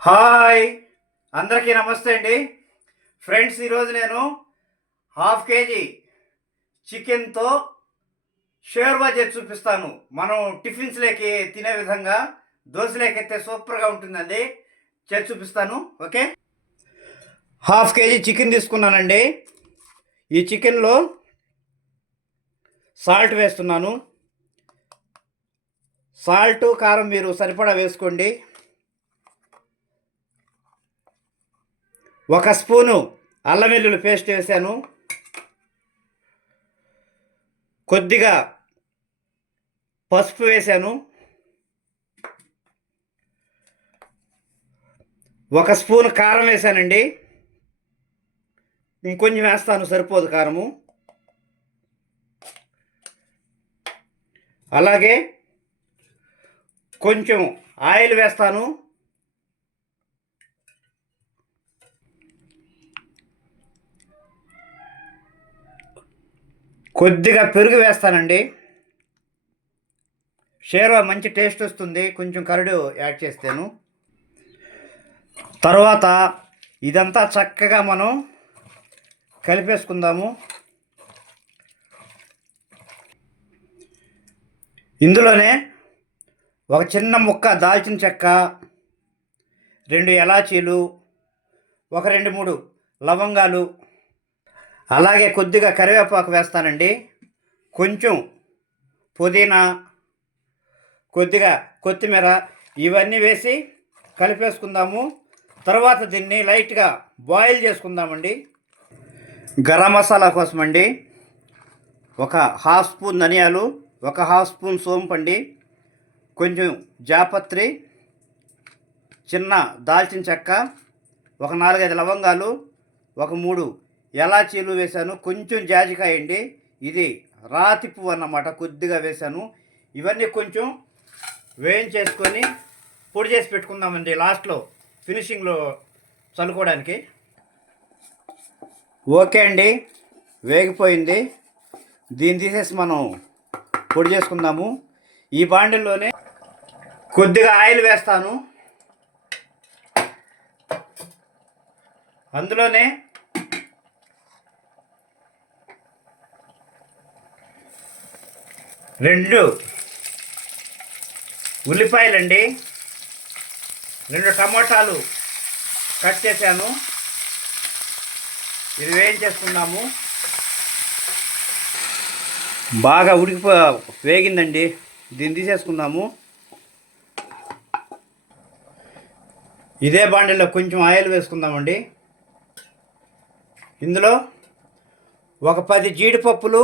Hi, అందరికీ నమస్తే అండి. ఫ్రెండ్స్, ఈరోజు నేను హాఫ్ కేజీ చికెన్తో షేర్వా చేసి చూపిస్తాను. మనం టిఫిన్స్లోకి తినే విధంగా దోశలోకి అయితే సూపర్గా ఉంటుందండి. చేసి చూపిస్తాను. ఓకే, హాఫ్ కేజీ చికెన్ తీసుకున్నానండి. ఈ చికెన్లో సాల్ట్ వేస్తున్నాను. సాల్ట్ కారం మీరు సరిపడా వేసుకోండి. 1 స్పూను అల్లం వెల్లుల్లి పేస్ట్ వేసాను. కొద్దిగా పసుపు వేసాను. 1 స్పూన్ కారం వేసానండి. ఇంకొంచెం వేస్తాను, సరిపోదు కారము. అలాగే కొంచెం ఆయిల్ వేస్తాను. కొద్దిగా పెరుగు వేస్తానండి. షేర్వా మంచి టేస్ట్ వస్తుంది కొంచెం కరడు యాడ్ చేస్తాను. తర్వాత ఇదంతా చక్కగా మనం కలిపేసుకుందాము. ఇందులోనే ఒక చిన్న ముక్క దాల్చిన చెక్క, 2 ఎలాచీలు, ఒక 2-3 లవంగాలు, అలాగే కొద్దిగా కరివేపాకు వేస్తానండి. కొంచెం పుదీనా, కొద్దిగా కొత్తిమీర, ఇవన్నీ వేసి కలిపేసుకుందాము. తర్వాత దీన్ని లైట్గా బాయిల్ చేసుకుందామండి. గరం మసాలా కోసమండి 1/2 స్పూన్ ధనియాలు, 1/2 స్పూన్ సోంపండి, కొంచెం జాపత్రి, చిన్న దాల్చిన చెక్క, ఒక 4-5 లవంగాలు, ఒక 3 ఎలాచీలు వేశాను. కొంచెం జాజికాయ అండి, ఇది రాతి పువ్వు అన్నమాట, కొద్దిగా వేశాను. ఇవన్నీ కొంచెం వేయించేసుకొని పొడి చేసి పెట్టుకుందామండి లాస్ట్లో ఫినిషింగ్లో చల్లుకోవడానికి. ఓకే అండి, వేగిపోయింది. దీన్ని తీసేసి మనం పొడి చేసుకుందాము. ఈ బాండిల్లోనే కొద్దిగా ఆయిల్ వేస్తాను. అందులోనే 2 ఉల్లిపాయలండి, 2 టమాటాలు కట్ చేశాను. ఇది వేయించేసుకుందాము. బాగా వేగిందండి, దీన్ని తీసేసుకుందాము. ఇదే బాండిలో కొంచెం ఆయిల్ వేసుకుందామండి. ఇందులో ఒక 10 జీడిపప్పులు,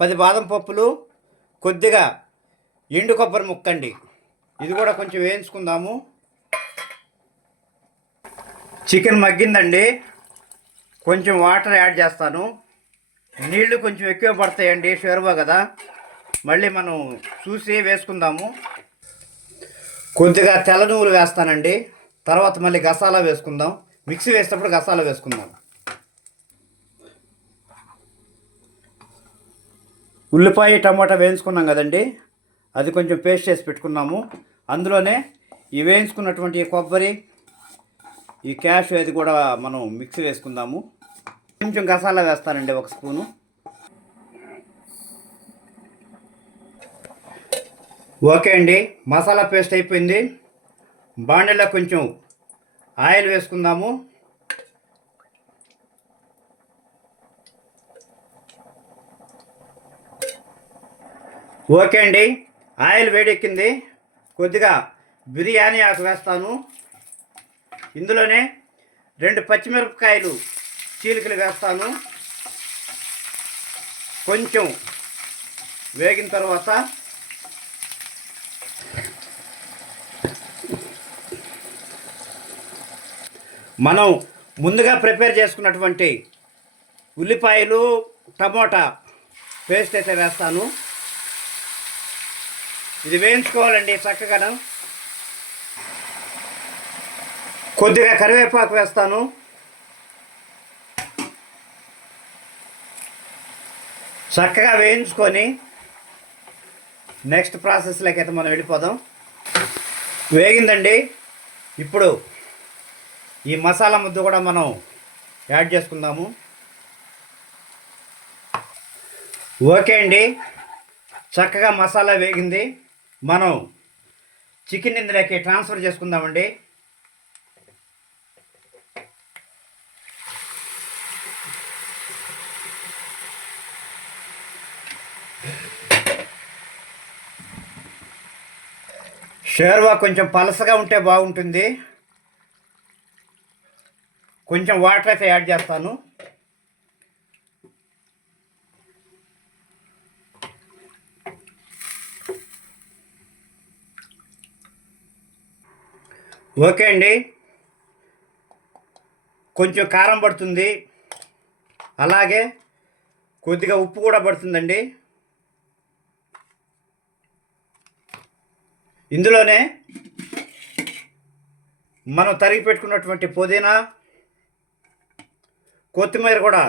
10 బాదం పప్పులు, కొద్దిగా ఎండు కొబ్బరి ముక్కండి, ఇది కూడా కొంచెం వేయించుకుందాము. చికెన్ మగ్గిందండి, కొంచెం వాటర్ యాడ్ చేస్తాను. నీళ్లు కొంచెం ఎక్కువ పడతాయండి, షేర్వా కదా, మళ్ళీ మనం చూసి వేసుకుందాము. కొద్దిగా తెల్ల నువ్వులు వేస్తానండి. తర్వాత మళ్ళీ గసాలా వేసుకుందాం. మిక్సీ వేసేటప్పుడు గసాలా వేసుకుందాం. ఉల్లిపాయ టమాటా వేయించుకున్నాం కదండి, అది కొంచెం పేస్ట్ చేసి పెట్టుకున్నాము. అందులోనే ఈ వేయించుకున్నటువంటి కొబ్బరి, ఈ క్యాష్, అది కూడా మనం మిక్సీ వేసుకుందాము. కొంచెం గసాలా వేస్తానండి, 1 స్పూను. ఓకే అండి, మసాలా పేస్ట్ అయిపోయింది. బాండీలో కొంచెం ఆయిల్ వేసుకుందాము. ఓకే అండి, ఆయిల్ వేడెక్కింది. కొద్దిగా బిర్యానీ ఆకు వేస్తాను. ఇందులోనే 2 పచ్చిమిరపకాయలు చీలికలు వేస్తాను. కొంచెం వేగిన తర్వాత మనం ముందుగా ప్రిపేర్ చేసుకున్నటువంటి ఉల్లిపాయలు, టమోటా పేస్ట్ అయితే వేస్తాను. ఇది వేయించుకోవాలండి చక్కగా. కొద్దిగా కరివేపాకు వేస్తాను. చక్కగా వేయించుకొని నెక్స్ట్ ప్రాసెస్లోకి అయితే మనం వెళ్ళిపోదాం. వేగిందండి. ఇప్పుడు ఈ మసాలా ముద్ద కూడా మనం యాడ్ చేసుకుందాము. ఓకే అండి, చక్కగా మసాలా వేగింది. మనం చికెన్ ఇందులోకి ట్రాన్స్ఫర్ చేసుకుందామండి. షేర్వా కొంచెం పలసగా ఉంటే బాగుంటుంది. కొంచెం వాటర్ అయితే యాడ్ చేస్తాను. ఓకే అండి, కొంచెం కారం పడుతుంది, అలాగే కొద్దిగా ఉప్పు కూడా పడుతుందండి. ఇందులోనే మనం తరిగి పెట్టుకున్నటువంటి పుదీనా, కొత్తిమీర కూడా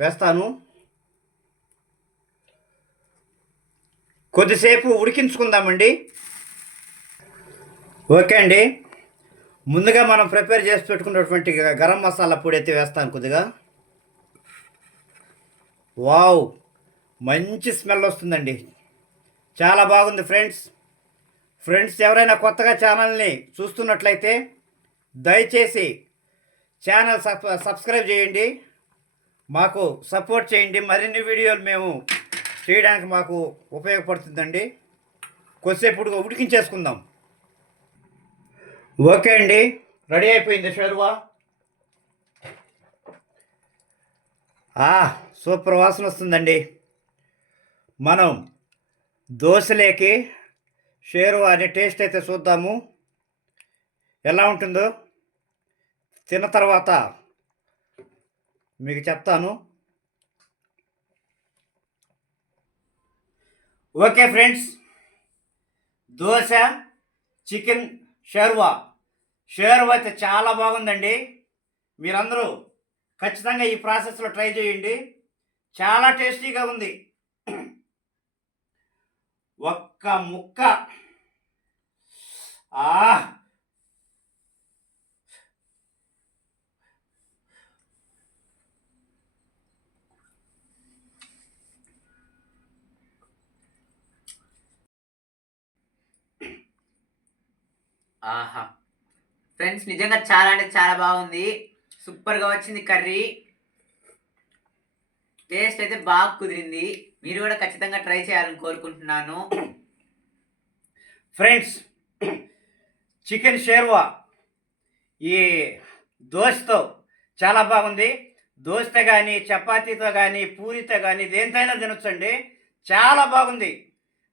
వేస్తాను. కొద్దిసేపు ఉడికించుకుందామండి. ఓకే అండి, ముందుగా మనం ప్రిపేర్ చేసి పెట్టుకున్నటువంటి గరం మసాలా పొడి అయితే వేస్తాను కొద్దిగా. వావ్, మంచి స్మెల్ వస్తుందండి, చాలా బాగుంది ఫ్రెండ్స్ ఎవరైనా కొత్తగా ఛానల్ని చూస్తున్నట్లయితే దయచేసి ఛానల్ సబ్స్క్రైబ్ చేయండి, మాకు సపోర్ట్ చేయండి. మరిన్ని వీడియోలు మేము చేయడానికి మాకు ఉపయోగపడుతుందండి. కొద్దిసేపు ఉడికించేసుకుందాం. ఓకే అండి, రెడీ అయిపోయింది షేర్వా. సూపర్ వాసన వస్తుందండి. మనం దోశలేకి షేర్వా అనే టేస్ట్ అయితే చూద్దాము ఎలా ఉంటుందో. తిన్న తర్వాత మీకు చెప్తాను. Okay friends, dosa chicken sherwa అయితే చాలా బాగుందండి. మీరందరూ ఖచ్చితంగా ఈ ప్రాసెస్లో ట్రై చేయండి, చాలా టేస్టీగా ఉంది. ఒక్క ముక్క ఆహా ఫ్రెండ్స్, నిజంగా చాలా అంటే చాలా బాగుంది. సూపర్గా వచ్చింది కర్రీ. టేస్ట్ అయితే బాగా కుదిరింది. మీరు కూడా ఖచ్చితంగా ట్రై చేయాలని కోరుకుంటున్నాను. ఫ్రెండ్స్, చికెన్ షేర్వా ఈ దోశతో చాలా బాగుంది. దోశతో కానీ, చపాతీతో కానీ, పూరితో కానీ, దేనితైనా తినొచ్చండి, చాలా బాగుంది.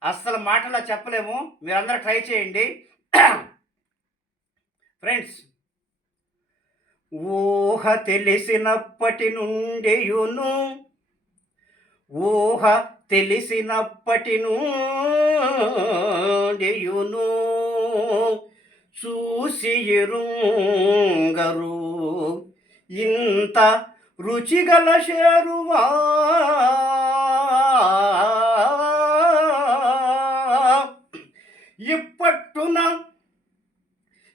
అస్సలు మాటలో చెప్పలేము, మీరందరూ ట్రై చేయండి. ఫ్రెండ్స్, ఊహ తెలిసినప్పటి నుండియును, ఊహ తెలిసినప్పటి నుండియును, చూసి ఎరుంగరు ఇంత రుచిగల షేరువా,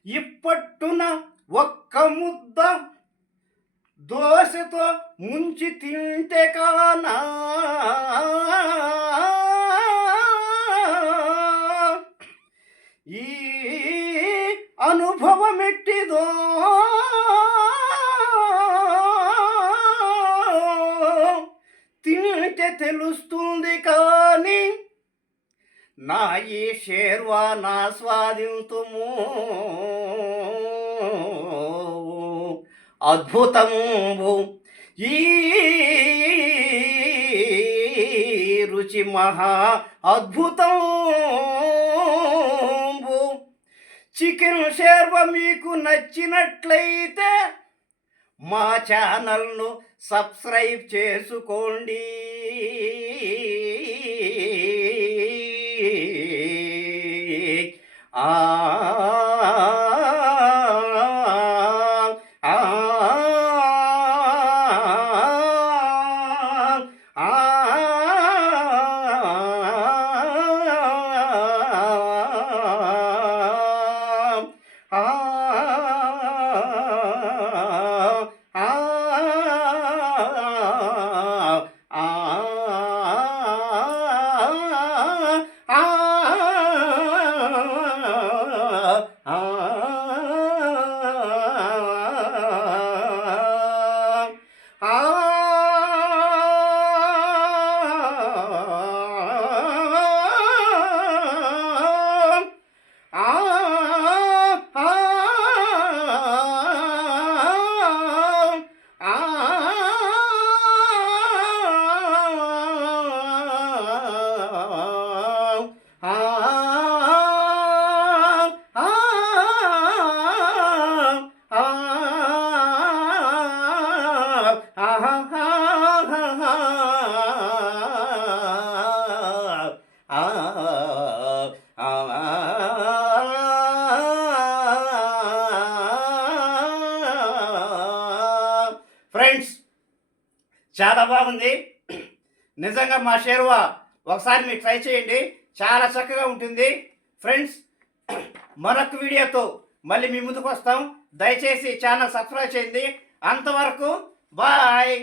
ఇప్పట్టున ఒక్క ముద్ద దోశతో ముంచి తింటే కానా, ఈ అనుభవం ఎట్టిదో తింటే తెలుస్తుంది. కానీ నా ఈ షేర్వా నా స్వాదింతుము, అద్భుతము ఈ రుచి మహా అద్భుతం. చికెన్ షేర్వా మీకు నచ్చినట్లయితే మా ఛానల్ను సబ్స్క్రైబ్ చేసుకోండి. ఫ్రెండ్స్, చాలా బాగుంది నిజంగా మా షేర్వా. ఒకసారి మీరు ట్రై చేయండి, చాలా చక్కగా ఉంటుంది. ఫ్రెండ్స్, మరొక వీడియోతో మళ్ళీ మీ ముందుకు వస్తాం. దయచేసి ఛానల్ సబ్స్క్రైబ్ చేయండి. అంతవరకు బాయ్.